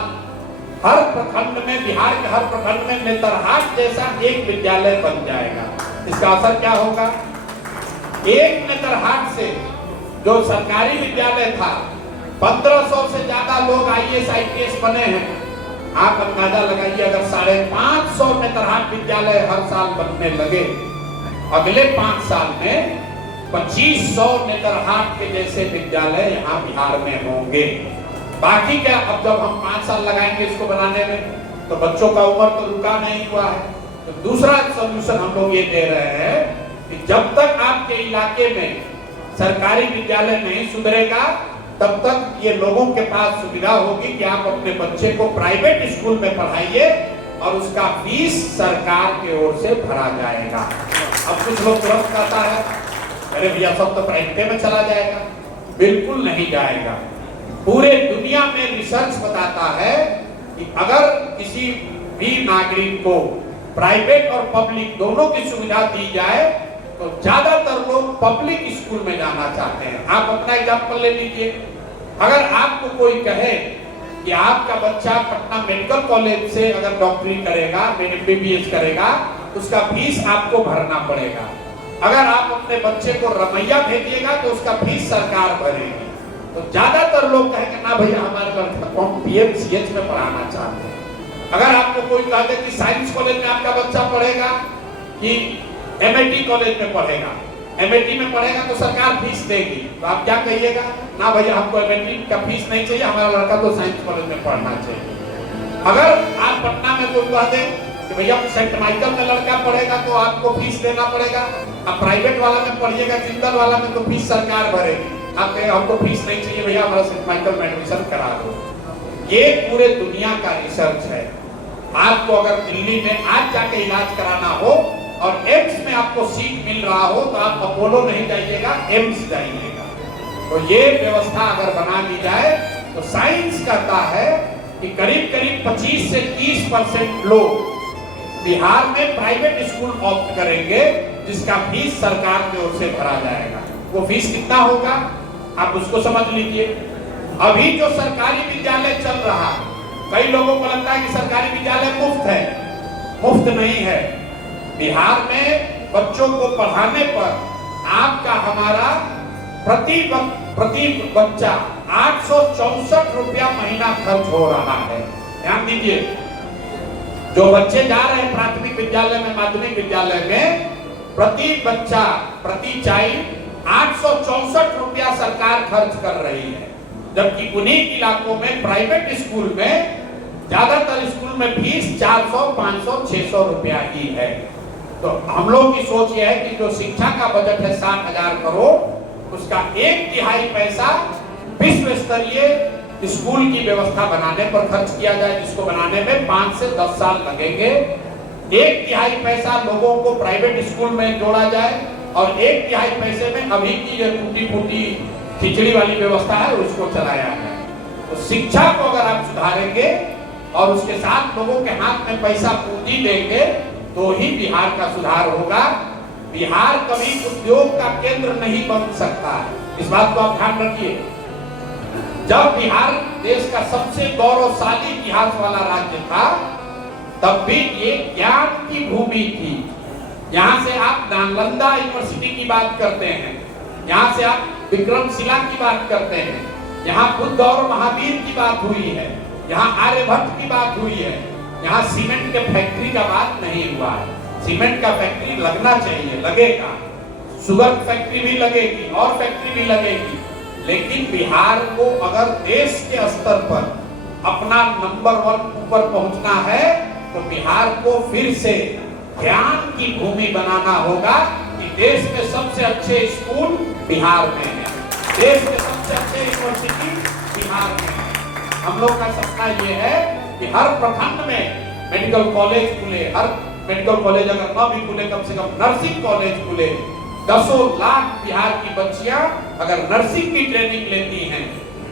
हर प्रखंड में, बिहार के हर प्रखंड में नेतरहाट जैसा 1 विद्यालय बन जाएगा। इसका असर क्या होगा, एक नेतरहाट से जो सरकारी विद्यालय था 1500 से ज्यादा लोग IAS IPS बने हैं। आप अंदाजा लगाइए, अगर 550 नेतरहाट विद्यालय हर साल बनने लगे, अगले 5 साल में 2500 नेतरहाट के जैसे विद्यालय यहाँ बिहार में होंगे। बाकी क्या, अब जब हम 5 साल लगाएंगे इसको बनाने में, तो बच्चों का उम्र तो रुका नहीं हुआ है। तो दूसरा सॉल्यूशन हम लोग ये दे रहे हैं कि जब तक आपके इलाके में सरकारी विद्यालय नहीं सुधरेगा, तब तक ये लोगों के पास सुविधा होगी कि आप अपने बच्चे को प्राइवेट स्कूल में पढ़ाइए और उसका फीस सरकार की ओर से भरा जाएगा। अब कुछ लोग तुरंत कहता है, अरे भैया सब तो प्राइवेट में चला जाएगा। बिल्कुल नहीं जाएगा। पूरे दुनिया में रिसर्च बताता है कि अगर किसी भी नागरिक को प्राइवेट और पब्लिक दोनों की सुविधा दी जाए, तो ज्यादातर लोग पब्लिक स्कूल में जाना चाहते हैं। आप अपना एग्जाम्पल ले लीजिए। अगर आपको कोई कहे कि आपका बच्चा पटना मेडिकल कॉलेज से अगर डॉक्टरी करेगा, MBBS करेगा, उसका फीस आपको भरना पड़ेगा। अगर आप अपने बच्चे को रमैया भेजिएगा तो उसका फीस सरकार भरेगी। तो ज्यादातर लोग कहेंगे ना भैया हमारे लड़का को PMCH में पढ़ाना चाहते हैं। अगर आपको कोई कह दे कि साइंस कॉलेज में आपका बच्चा पढ़ेगा कि MIT कॉलेज में पढ़ेगा, MIT में पढ़ेगा तो सरकार फीस देगी, तो आप क्या कहिएगा, ना भैया हमको MIT का फीस नहीं चाहिए, हमारा लड़का तो साइंस कॉलेज में पढ़ना चाहिए। अगर आप पटना में कोई कह दे कि भैया सेंट माइकल में लड़का पढ़ेगा तो आपको फीस देना पड़ेगा, अब प्राइवेट वाला में पढ़िएगा जिंदल वाला में तो फीस सरकार भरेगी, आप कहें हमको फीस नहीं चाहिए भैया हमारा सेंट माइकल में एडमिशन करा दो। ये पूरे दुनिया का रिसर्च है। आपको अगर दिल्ली में आज जाके इलाज कराना हो और एम्स में आपको सीट मिल रहा हो तो आप अपोलो नहीं जाइएगा, एम्स जाइएगा। तो ये व्यवस्था अगर बना दी जाए तो साइंस कहता है कि करीब करीब 25 से 30% लोग बिहार में प्राइवेट स्कूल ऑप्ट करेंगे जिसका फीस सरकार की ओर से भरा जाएगा। वो फीस कितना होगा आप उसको समझ लीजिए। अभी जो सरकारी विद्यालय चल रहा है, कई लोगों को लगता है कि सरकारी विद्यालय मुफ्त है, मुफ्त नहीं है। बिहार में बच्चों को पढ़ाने पर आपका हमारा प्रति बच्चा 864 रुपया महीना खर्च हो रहा है। ध्यान दीजिए, जो बच्चे जा रहे हैं प्राथमिक विद्यालय में, माध्यमिक विद्यालय में, प्रति बच्चा प्रति चाइल्ड 864 रुपया सरकार खर्च कर रही है। जबकि उन्हीं इलाकों में प्राइवेट स्कूल में ज्यादातर स्कूल में फीस 400, 500, 600 रुपया ही है। तो हम लोग की सोच यह है कि जो शिक्षा का बजट है 60,000 करोड़, उसका 1/3 पैसा विश्व स्तरीय स्कूल की व्यवस्था बनाने पर खर्च किया जाए, जिसको बनाने में 5 से 10 साल लगेंगे। 1/3 पैसा लोगों को प्राइवेट स्कूल में जोड़ा जाए और 1/3 पैसे में अभी की जो टूटी फूटी खिचड़ी वाली व्यवस्था है उसको चलाया है। तो शिक्षा को अगर आप सुधारेंगे और उसके साथ लोगों के हाथ में पैसा पूंजी देंगे तो ही बिहार का सुधार होगा। बिहार कभी उद्योग का केंद्र नहीं बन सकता है, इस बात को आप ध्यान रखिए। जब बिहार देश का सबसे गौरवशाली इतिहास वाला राज्य था तब भी ये ज्ञान की भूमि थी। यहाँ से आप नालंदा यूनिवर्सिटी की बात करते हैं, यहाँ से आप विक्रमशिला की बात करते हैं, यहाँ बुद्ध और महावीर की बात हुई है, यहाँ आर्यभट्ट की बात हुई है। यहाँ सीमेंट के फैक्ट्री का बात नहीं हुआ है। सीमेंट का फैक्ट्री लगना चाहिए, लगेगा, शुगर फैक्ट्री भी लगेगी और फैक्ट्री भी लगेगी, लेकिन बिहार को अगर देश के स्तर पर अपना नंबर 1 ऊपर पहुंचना है तो बिहार को फिर से ज्ञान की भूमि बनाना होगा कि देश में सबसे अच्छे स्कूल बिहार में है, देश में सबसे अच्छे यूनिवर्सिटी बिहार में है। हम लोग का सपना ये है कि हर प्रखंड में मेडिकल कॉलेज खुले, हर मेडिकल कॉलेज अगर न भी खुले कम से कम नर्सिंग कॉलेज खुले। 10 लाख बिहार की बच्चियां अगर नर्सिंग की ट्रेनिंग लेती हैं,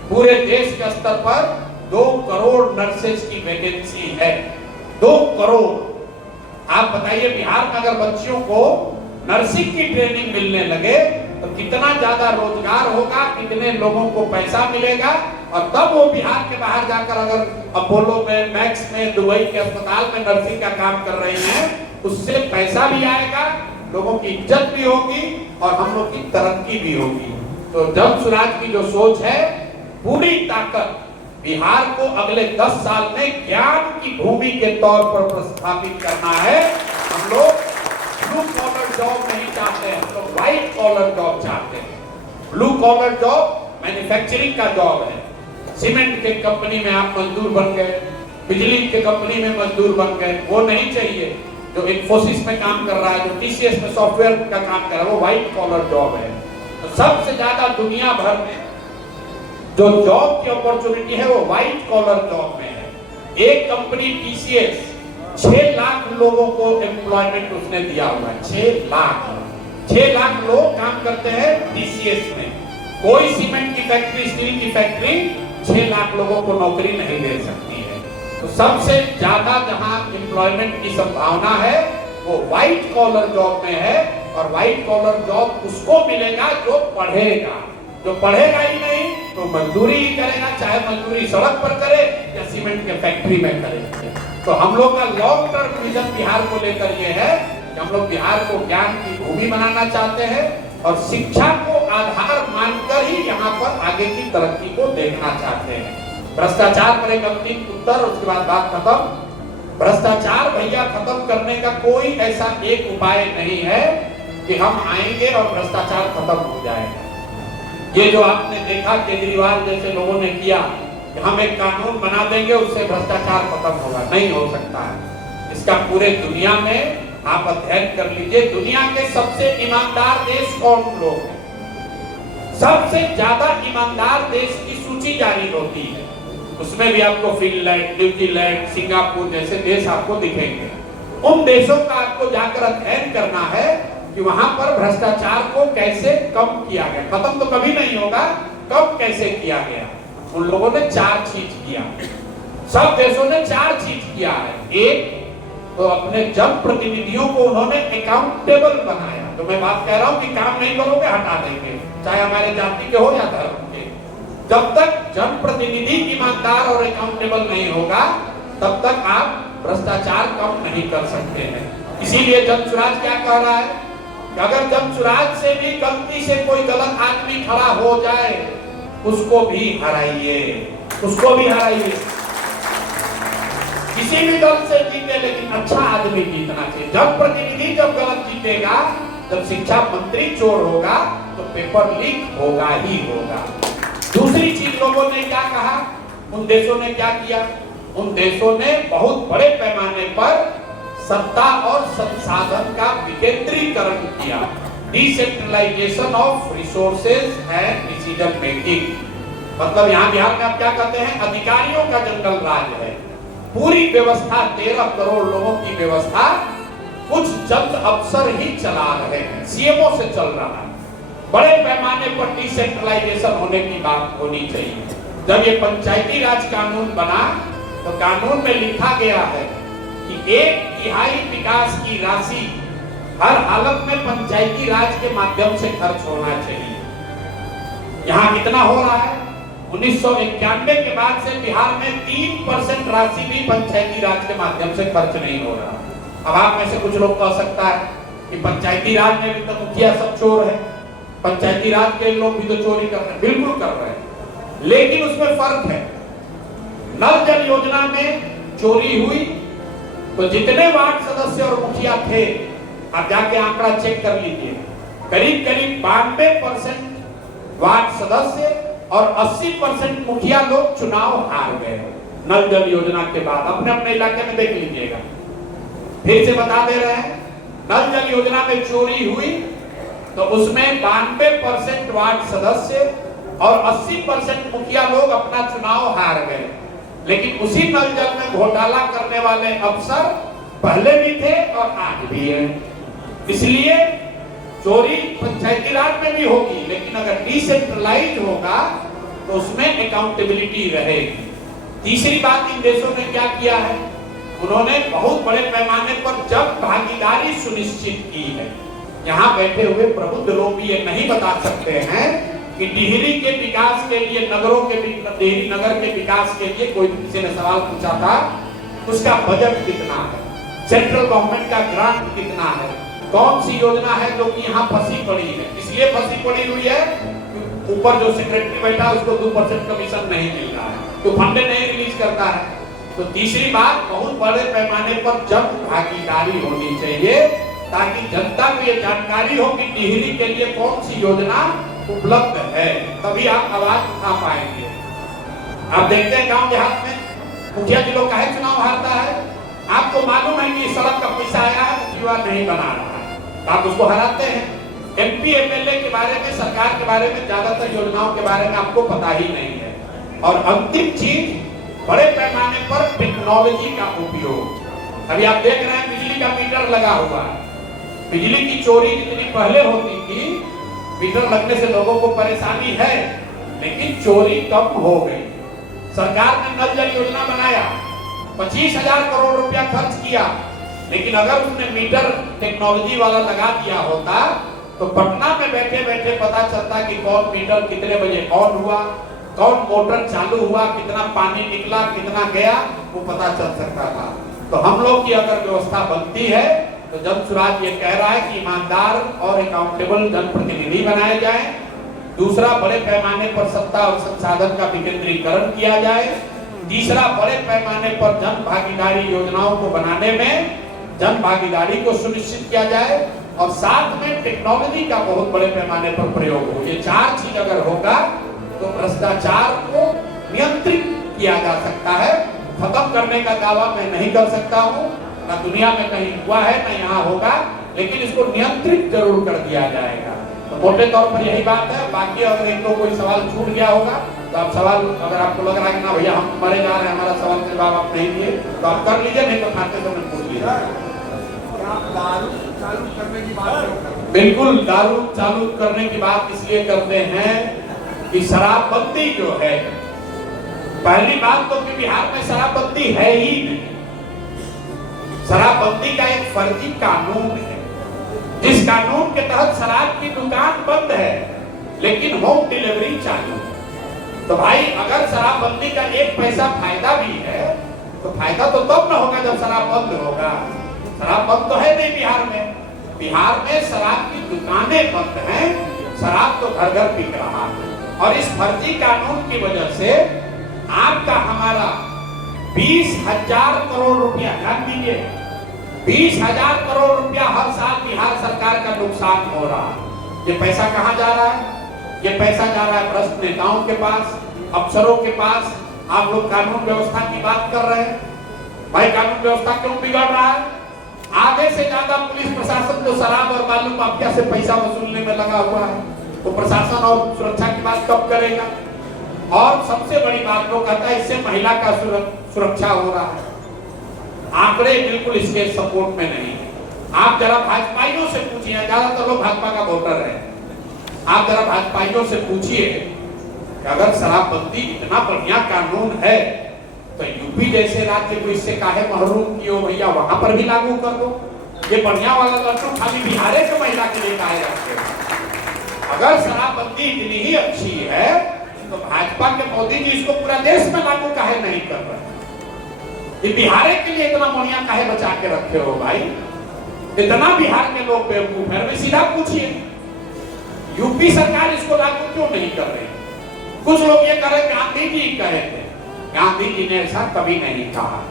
पूरे देश के स्तर पर 2 करोड़ नर्सेज की वैकेंसी है, 2 करोड़। आप बताइए बिहार में अगर बच्चियों को नर्सिंग की ट्रेनिंग मिलने लगे तो कितना ज्यादा रोजगार होगा, कितने लोगों को पैसा मिलेगा, और तब वो बिहार के बाहर जाकर अगर अपोलो में, मैक्स में, दुबई के अस्पताल में नर्सिंग का काम कर रहे हैं, उससे पैसा भी आएगा, लोगों की इज्जत भी होगी और हम लोग की तरक्की भी होगी। तो जब स्वराज की जो सोच है, पूरी ताकत बिहार को अगले 10 साल में ज्ञान की भूमि के तौर पर प्रस्थापित करना है। हम लोग ब्लू कॉलर जॉब नहीं चाहते हैं, तो व्हाइट कॉलर जॉब चाहते हैं। ब्लू कॉलर जॉब मैन्युफैक्चरिंग का जॉब है। सीमेंट के कंपनी में आप मजदूर बन गए, बिजली के कंपनी में मजदूर बन गए, वो नहीं चाहिए। जो इन्फोसिस में काम कर रहा है, जो टीसीएस में सॉफ्टवेयर का काम कर रहा है, वो व्हाइट कॉलर जॉब है। तो सबसे ज्यादा दुनिया भर में जो जॉब की अपॉर्चुनिटी है वो व्हाइट कॉलर जॉब में है। एक कंपनी टीसीएस 6 लाख लोगों को एम्प्लॉयमेंट उसने दिया हुआ है। 6 लाख लोग काम करते हैं टीसीएस में। कोई सीमेंट की फैक्ट्री, स्टील की फैक्ट्री 6 लाख लोगों को नौकरी नहीं दे सकती है। तो सबसे ज्यादा जहां एम्प्लॉयमेंट की संभावना है वो व्हाइट कॉलर जॉब में है, और व्हाइट कॉलर जॉब उसको मिलेगा जो पढ़ेगा। जो पढ़ेगा ही नहीं तो मजदूरी ही करेगा, चाहे मजदूरी सड़क पर करे या सीमेंट के फैक्ट्री में करे। तो हम लोग का लॉन्ग टर्म विजन बिहार को लेकर ये है कि हम लोग बिहार को ज्ञान की भूमि बनाना चाहते हैं और शिक्षा को आधार मानकर ही यहाँ पर आगे की तरक्की को देखना चाहते हैं। भ्रष्टाचार पर एक अंतिम उत्तर, उसके बाद बात खत्म। भ्रष्टाचार भैया खत्म करने का कोई ऐसा एक उपाय नहीं है कि हम आएंगे और भ्रष्टाचार खत्म हो जाएगा। ये जो आपने देखा केजरीवाल जैसे लोगों ने किया कि हम एक कानून बना देंगे उससे भ्रष्टाचार खत्म होगा, नहीं हो सकता है। इसका पूरे दुनिया में आप अध्ययन कर लीजिए, दुनिया के सबसे ईमानदार देश कौन लोग हैं। सबसे ज्यादा ईमानदार देश की सूची जारी होती है, उसमें भी आपको फिनलैंड, न्यूजीलैंड, सिंगापुर जैसे देश आपको दिखेंगे। उन देशों का आपको जाकर अध्ययन करना है कि वहां पर भ्रष्टाचार को कैसे कम किया गया। खत्म तो कभी नहीं होगा, कम कैसे किया गया। उन लोगों ने 4 चीज किया, सब देशों ने 4 चीज किया है। एक तो अपने जनप्रतिनिधियों को उन्होंने अकाउंटेबल बनाया। तो मैं बात कह रहा हूं कि काम नहीं करोगे हटा देंगे, चाहे हमारे जाति के हो या धर्म के। जब तक जनप्रतिनिधि ईमानदार और अकाउंटेबल नहीं होगा तब तक आप भ्रष्टाचार कम नहीं कर सकते हैं। इसीलिए जनसुराज क्या कह रहा है कि अगर जनसुराज से भी गलती से कोई गलत आदमी खड़ा हो जाए उसको भी हराइए, उसको भी हराइए। किसी भी दल से जीते लेकिन अच्छा आदमी जीतना चाहिए। जनप्रतिनिधि जब गलत जीतेगा, जब शिक्षा मंत्री चोर होगा तो पेपर लीक होगा ही होगा। दूसरी चीज लोगों ने क्या कहा, उन देशों ने क्या किया, उन देशों ने बहुत बड़े पैमाने पर सत्ता और संसाधन का विकेंद्रीकरण किया। Decentralization of resources and decision making. मतलब यहाँ बिहार में आप क्या कहते हैं, अधिकारियों का जंगल राज है। पूरी व्यवस्था 13 करोड़ लोगों की व्यवस्था कुछ चंद अफसर ही चला रहे हैं, सीएमओ से चल रहा है। बड़े पैमाने पर डिसेंट्रलाइजेशन होने की बात होनी चाहिए। जब ये पंचायती राज कानून बना तो कानून में लिखा गया है कि 1/3 विकास की राशि हर हालत में पंचायती राज के माध्यम से खर्च होना चाहिए। यहाँ कितना हो रहा है, 1991 के बाद से बिहार में 3% राशि भी पंचायती राज के माध्यम से खर्च नहीं हो रहा। अब आप में से कुछ लोग कह सकता है कि पंचायती राज में भी तो मुखिया सब चोर है, पंचायती राज के लोग भी तो चोरी कर रहे हैं। बिल्कुल कर रहे हैं, लेकिन उसमें फर्क है। नल जल योजना में चोरी हुई तो जितने वार्ड सदस्य और मुखिया थे, आप जाके आंकड़ा चेक कर लीजिए, करीब करीब 92% वार्ड सदस्य और 80% मुखिया लोग चुनाव हार गए नल जल योजना के बाद। अपने अपने इलाके में देख लीजिएगा। फिर से बता दे रहे हैं, नल जल योजना में चोरी हुई तो उसमें 92% वार्ड सदस्य और 80% मुखिया लोग अपना चुनाव हार गए। लेकिन उसी नल जल में घोटाला करने वाले अफसर पहले भी थे और आज भी हैं। इसलिए चोरी पंचायती राज में भी होगी, लेकिन अगर डिसेंट्रलाइज होगा तो उसमें अकाउंटेबिलिटी रहेगी। तीसरी बात इन देशों ने क्या किया है, उन्होंने बहुत बड़े पैमाने पर जन भागीदारी सुनिश्चित की है। यहाँ बैठे हुए प्रबुद्ध लोग भी ये नहीं बता सकते हैं कि टिहरी के विकास के लिए, नगरों के टिहरी नगर के विकास के लिए, कोई किसी ने सवाल पूछा था, उसका बजट कितना है, सेंट्रल गवर्नमेंट का ग्रांट कितना है, कौन सी योजना है जो कि यहाँ फंसी पड़ी है। इसलिए फंसी पड़ी हुई है, ऊपर जो सेक्रेटरी बैठा उसको 2% कमीशन नहीं मिल रहा है, तो फंड नहीं रिलीज करता है। तो तीसरी बात, बहुत बड़े पैमाने पर जन भागीदारी होनी चाहिए ताकि जनता को ये जानकारी हो कि टिहरी के लिए कौन सी योजना उपलब्ध है, तभी आप आवाज उठा पाएंगे। आप देखते हैं गांव देहात में मुखिया जी लोग काहे चुनाव हारता है, आपको मालूम है कि सड़क का पैसा आया है, युवा नहीं बना रहा है, तो आप उसको हराते हैं। एमपी एमएलए के बारे में, सरकार के बारे में, ज्यादातर योजनाओं के बारे में आपको पता ही नहीं है। और अंतिम चीज, बड़े पैमाने पर टेक्नोलॉजी का उपयोग। अभी आप देख रहे हैं बिजली का मीटर लगा हुआ है। बिजली की चोरी जितनी पहले होती थी, मीटर लगने से लोगों को परेशानी है, लेकिन चोरी कम हो गई। सरकार ने नल जल योजना बनाया, 25,000 करोड़ रुपया खर्च किया, लेकिन अगर उसने मीटर टेक्नोलॉजी वाला लगा दिया होता तो पटना में बैठे बैठे पता चलता कि कौन मीटर कितने बजे ऑन हुआ, कौन मोटर चालू हुआ, कितना पानी निकला, कितना गया, वो पता चल सकता था। तो हम लोग की अगर व्यवस्था बनती है तो जनसुराज ये कह रहा है कि ईमानदार और अकाउंटेबल जनप्रतिनिधि बनाए जाए। दूसरा, बड़े पैमाने पर सत्ता और संसाधन का विकेंद्रीकरण किया जाए। तीसरा, बड़े पैमाने पर जन भागीदारी योजनाओं को बनाने में जन भागीदारी को सुनिश्चित किया जाए और साथ में टेक्नोलॉजी का बहुत बड़े पैमाने पर प्रयोग हो। ये 4 चीज अगर होगा तो भ्रष्टाचार को नियंत्रित किया जा सकता है। खत्म करने का दावा मैं नहीं कर सकता हूँ, ना दुनिया में कहीं हुआ है ना यहाँ होगा, लेकिन इसको नियंत्रित जरूर कर दिया जाएगा। तो मोटे तौर पर यही बात है। बाकी अगर एक तो कोई सवाल छूट गया होगा तो आप सवाल, अगर आपको लग रहा है कि ना भैया हम मरे जा रहे हैं, हमारा सवाल के जवाब आप नहीं दिए, तो आप कर लीजिए, नहीं तो खाते समय पूछ लीजिए। दारू चालू करने की बात, बिल्कुल दारू चालू करने की बात इसलिए करते हैं कि शराबबंदी जो है, पहली बात तो कि बिहार में शराबबंदी है ही नहीं। शराबबंदी का एक फर्जी कानून है, जिस कानून के तहत शराब की दुकान बंद है लेकिन होम डिलीवरी चालू है। तो भाई अगर शराबबंदी का एक पैसा फायदा भी है तो फायदा तो तब न होगा जब शराब बंद होगा। शराब बंद तो है नहीं बिहार में। बिहार में शराब की दुकानें बंद हैं, शराब तो घर घर बिक रहा है। और इस फर्जी कानून की वजह से आपका हमारा 20,000 करोड़ रुपया, ध्यान दीजिए, 20,000 करोड़ रुपया हर साल बिहार सरकार का नुकसान हो रहा है। ये पैसा कहाँ जा रहा है? ये पैसा जा रहा है भ्रष्ट नेताओं के पास, अफसरों के पास। आप लोग कानून व्यवस्था की बात कर रहे हैं, भाई कानून व्यवस्था क्यों बिगड़ रहा है? आधे से ज्यादा पुलिस प्रशासन तो शराब और बालू माफिया से पैसा वसूलने में लगा हुआ है। तो प्रशासन और सुरक्षा की बात कब करेगा? और सबसे बड़ी बात वो कहता है इससे महिला का सुरक्षा हो रहा है। आंकड़े बिल्कुल इसके सपोर्ट में नहीं है। आप जरा भाजपाइयों से पूछिए, ज्यादातर लोग भाजपा का वोटर है, आप जरा भाजपाइयों से पूछिए कि अगर शराबबंदी इतना बढ़िया कानून है तो यूपी जैसे राज्य को इससे काहे महरूम किए भैया, वहां पर भी लागू कर दो। ये बढ़िया वाला लड्डू खाली बिहार के महिला के लिए काहे रखते हैं? अगर शराबबंदी इतनी ही अच्छी है तो भाजपा के मोदी जी इसको पूरा देश में लागू काहे नहीं कर रहे? ये बिहार के लिए इतना बढ़िया काहे बचा के रखे हो भाई? इतना बिहार के लोग बेवकूफ है। सीधा पूछिए यूपी सरकार इसको लागू क्यों नहीं कर रही? कुछ लोग ये कह रहे गांधी जी कहे थे, गांधी जी ने ऐसा कभी नहीं कहा।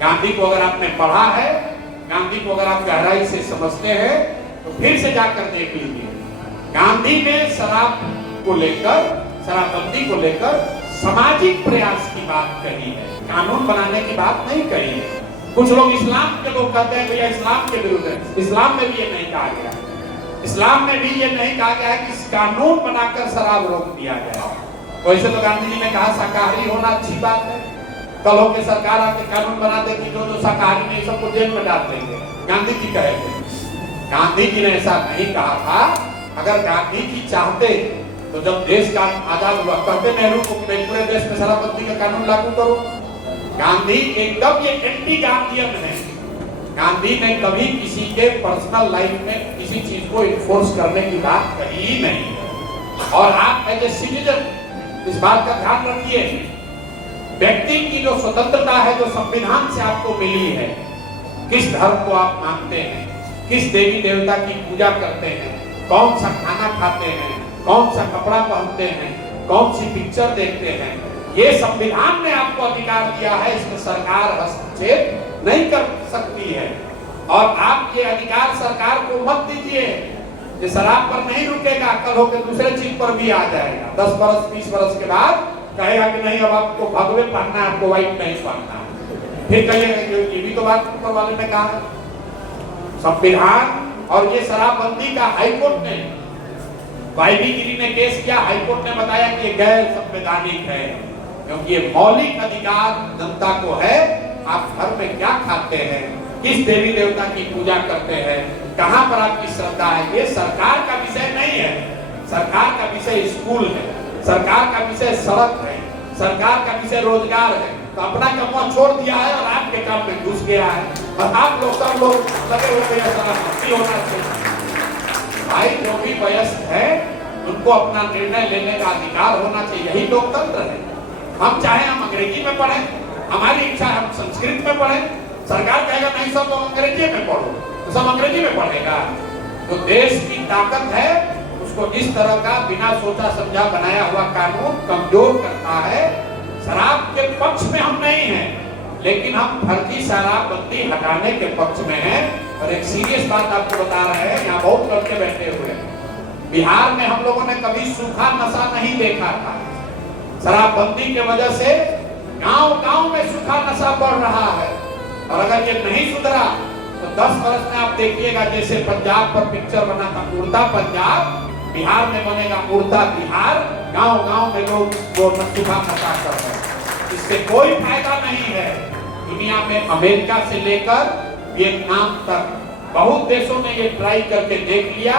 गांधी को अगर आपने पढ़ा है, गांधी को अगर आप गहराई से समझते हैं तो फिर से जाकर देख लीजिए। गांधी ने शराब को लेकर, शराबबंदी को लेकर सामाजिक प्रयास की बात कही है, कानून बनाने की बात नहीं कही है। कुछ लोग इस्लाम के लोग कहते हैं भैया इस्लाम के विरुद्ध है। इस्लाम में भी ये नहीं कहा गया, इस्लाम में भी ये नहीं कहा गया है कि कानून बनाकर शराब रोक दिया जाए। वैसे तो गांधी जी ने कहा शाकाहारी होना अच्छी बात है, कल होकर सरकार आके कानून बना देगी जो जो शाकाहारी नहीं सबको जेल में डाल देंगे, गांधी जी कहे थे। गांधी जी ने ऐसा नहीं कहा था। अगर गांधी जी चाहते तो जब देश का आजाद हुआ कहते नेहरू को कि पूरे देश में शराबबंदी का कानून लागू करो। गांधी एकदम ये एंटी गांधीयन है। गांधी ने कभी किसी के पर्सनल लाइफ में किसी चीज को इन्फोर्स करने की बात कही ही नहीं। और आप एज ए सिटीजन इस बात का ध्यान रखिए, व्यक्ति की जो स्वतंत्रता है, जो संविधान से आपको मिली है, किस धर्म को आप मानते हैं, किस देवी देवता की पूजा करते हैं, कौन सा खाना खाते हैं, कौन सा कपड़ा पहनते हैं, कौन सी पिक्चर देखते हैं, ये संविधान ने आपको अधिकार दिया है। इसमें सरकार हस्तक्षेप नहीं कर सकती है। और आप ये अधिकार सरकार को मत दीजिए। ये शराब पर नहीं रुकेगा, कल होकर दूसरे चीज पर भी आ जाएगा। 10 बरस 20 बरस के बाद कहेगा कि नहीं अब आपको भगवे पहनना है, आपको व्हाइट नहीं पहनना है। फिर कहिएगा ये भी तो बात ऊपर वाले ने कहा। संविधान और ये शराबबंदी का हाईकोर्ट ने, वाईबी गिरी ने केस किया, हाईकोर्ट ने बताया कि ये गैर संवैधानिक है, क्योंकि ये मौलिक अधिकार जनता को है। आप घर में क्या खाते हैं, किस देवी देवता की पूजा करते हैं, कहां पर आपकी श्रद्धा है, ये सरकार का विषय नहीं है। सरकार का विषय स्कूल है, सरकार का विषय सड़क है, सरकार का विषय रोजगार है। तो अपना काम छोड़ दिया है और आपके काम में घुस गया है। और आप लोग सब लोग लगे हुए शराबबंदी होना चाहिए। भाई जो भी वयस्क है उनको अपना निर्णय लेने का अधिकार होना चाहिए। यही लोकतंत्र है। हम चाहे हम अंग्रेजी में पढ़ें, हमारी इच्छा है हम संस्कृत में पढ़ें, सरकार कहेगा नहीं सब लोग अंग्रेजी में पढ़ो तो सब अंग्रेजी में पढ़ेगा। तो देश की ताकत है उसको इस तरह का बिना सोचा समझा बनाया हुआ कानून कमजोर करता है। शराब के पक्ष में हम नहीं हैं, लेकिन हम फर्जी शराबबंदी हटाने के पक्ष में हैं। और एक सीरियस बात आपको बता रहे हैं, यहाँ बहुत लड़के बैठे हुए हैं। बिहार में हम लोगों ने कभी सूखा नशा नहीं देखा था। शराबबंदी के वजह से गांव-गांव में सूखा नशा बढ़ रहा है। और अगर ये नहीं सुधरा तो 10 वर्ष में आप देखिएगा जैसे पंजाब पर पिक्चर बना था उड़ता पंजाब, बिहार में बनेगा उड़ता बिहार, गांव-गांव में लोग वो नसूबा मचा कर रहे हैं। इससे कोई फायदा नहीं है। दुनिया में अमेरिका से लेकर वियतनाम तक बहुत देशों ने ये ट्राई करके देख लिया,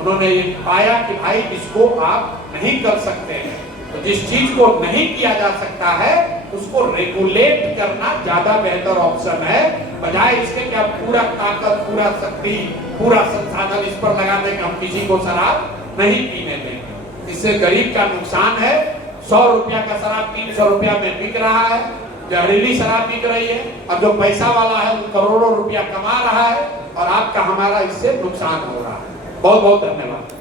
उन्होंने ये पाया कि भाई इसको आप नहीं कर सकते हैं। तो जिस चीज को नहीं किया जा सकता है उसको रेगुलेट करना ज्यादा बेहतर ऑप्शन है, बजाय इसके कि आप पूरा ताकत, पूरा शक्ति, पूरा संसाधन इस पर लगा दें कि हम किसी को शराब नहीं पीने देंगे। इससे गरीब का नुकसान है। 100 रुपया का शराब 300 रुपया में बिक रहा है, जहरीली शराब बिक रही है, और जो पैसा वाला है वो करोड़ों रुपया कमा रहा है और आपका हमारा इससे नुकसान हो रहा है। बहुत बहुत धन्यवाद।